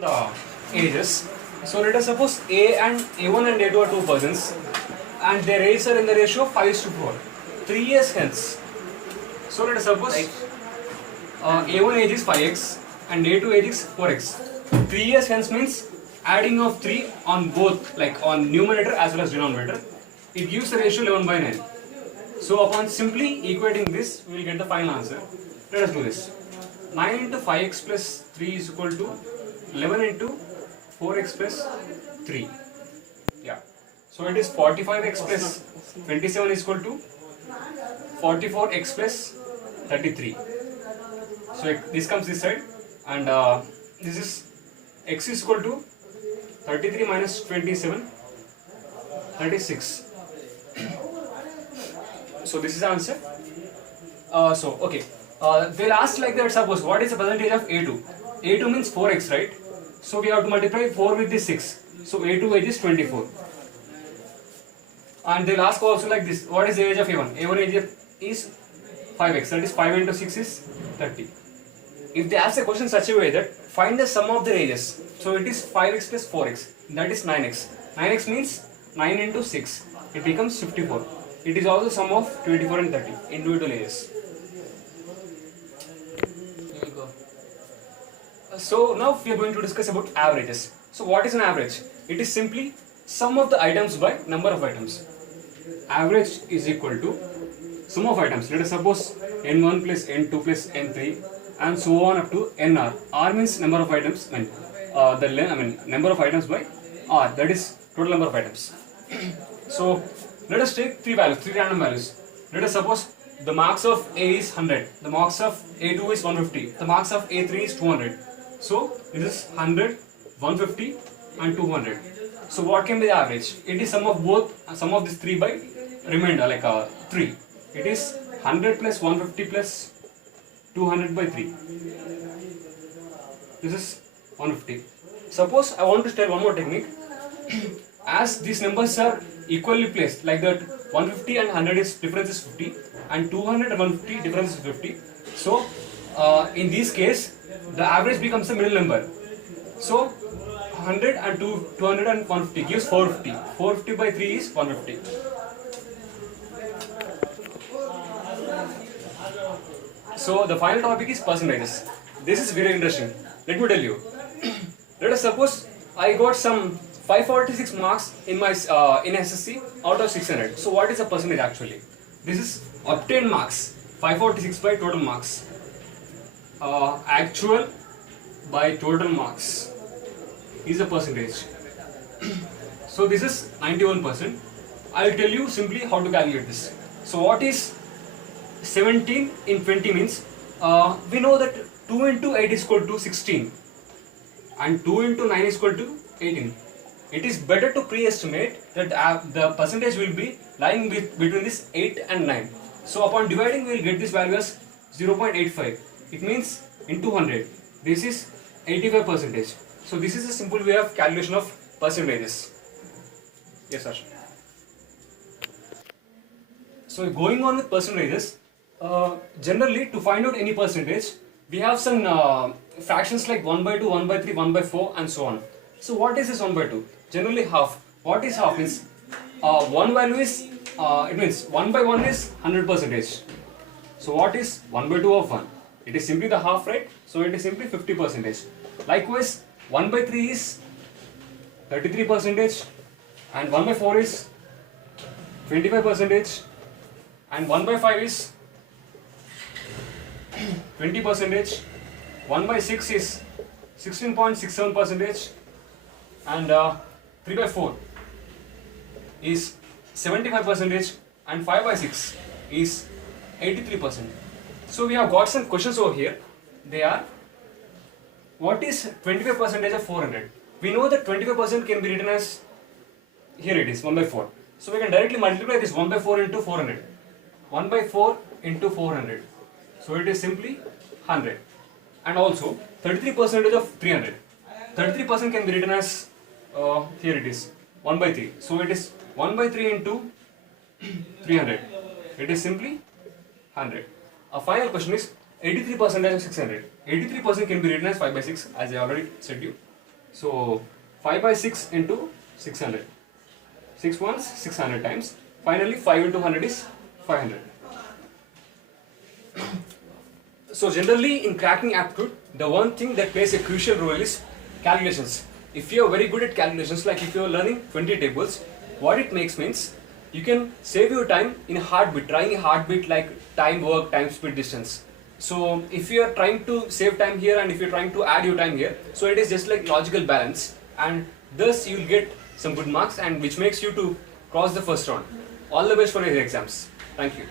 The ages. So let us suppose A and A1 and A2 are two persons, and their ages are in the ratio of 5:4. 3 years hence. So let us suppose A1 age is 5x and A2 age is 4x. 3 years hence means adding of 3 on both, like on numerator as well as denominator. It gives the ratio 11/9. So upon simply equating this, we will get the final answer. Let us do this. 9 into 5x plus 3 is equal to 11 into 4x plus 3. Yeah. So it is 45x plus 27 is equal to 44x plus 33. So this comes this side, and this is x is equal to 33 minus 27, 36. So this is the answer. They'll ask like that, suppose what is the percentage of A2? A2 means 4x, right? So we have to multiply 4 with this 6. So A2 age is 24. And they'll ask also like this, what is the age of A1? A1 age is 5x, that is 5 into 6 is 30. If they ask a question such a way that find the sum of the ages, so it is 5x plus 4x, that is 9x. 9x means 9 into 6, it becomes 54. It is also sum of 24 and 30, individual ages. So now we are going to discuss about averages. So what is an average? It is simply sum of the items by number of items. Average is equal to sum of items. Let us suppose n1 plus n2 plus n3 and so on up to nr. R means number of items, number of items by r, that is total number of items. So let us take three random values. Let us suppose the marks of A is 100, the marks of A2 is 150, the marks of A3 is 200. So this is 100, 150 and 200. So what can be the average? It is sum of these 3 by remainder, like 3. It is 100 plus 150 plus 200 by 3. This is 150. Suppose I want to tell one more technique. As these numbers are equally placed, like that 150 and 100 is difference is 50 and 200 and 150 difference is 50. So in this case the average becomes the middle number. So 100 and 200 and 150 gives 450. 450 by 3 is 150. So the final topic is percentages. This is very interesting. Let me tell you. Let us suppose I got some 546 marks in my in SSC out of 600. So what is the percentage actually? This is obtained marks, 546 by total marks. Actual by total marks is the percentage. So this is 91%. I will tell you simply how to calculate this. So what is 17 in 20 means, we know that 2 into 8 is equal to 16 and 2 into 9 is equal to 18. It is better to pre-estimate that the percentage will be lying between this 8 and 9. So upon dividing we will get this value as 0.85. It means in 200. This is 85%. So this is a simple way of calculation of percentages. Yes, sir. So going on with percentages, generally to find out any percentage, we have some fractions like 1 by 2, 1 by 3, 1 by 4 and so on. So what is this 1 by 2? Generally half. What is half means? One value is, it means 1 by 1 is 100%. So what is 1 by 2 of 1? It is simply the half, right? So it is simply 50%. Likewise, 1 by 3 is 33% and 1 by 4 is 25% and 1 by 5 is 20%, 1 by 6 is 16.67% and 3 by 4 is 75% and 5 by 6 is 83%. So we have got some questions over here. They are, what is 25% of 400? We know that 25% can be written as, here it is 1 by 4. So we can directly multiply this 1 by 4 into 400. 1 by 4 into 400. So it is simply 100. And also 33% of 300. 33% can be written as, here it is 1 by 3. So it is 1 by 3 into 300. It is simply 100. A final question is 83% of 600. 83% can be written as 5 by 6, as I already said you. So 5 by 6 into 600. 6 ones 600 times. Finally 5 into 100 is 500. So generally in cracking aptitude, the one thing that plays a crucial role is calculations. If you are very good at calculations, like if you are learning 20 tables, what it makes means you can save your time in a heartbeat, trying a heartbeat like time, work, time, speed, distance. So if you are trying to save time here and if you're trying to add your time here, so it is just like logical balance, and thus you'll get some good marks, and which makes you to cross the first round. All the best for your exams. Thank you.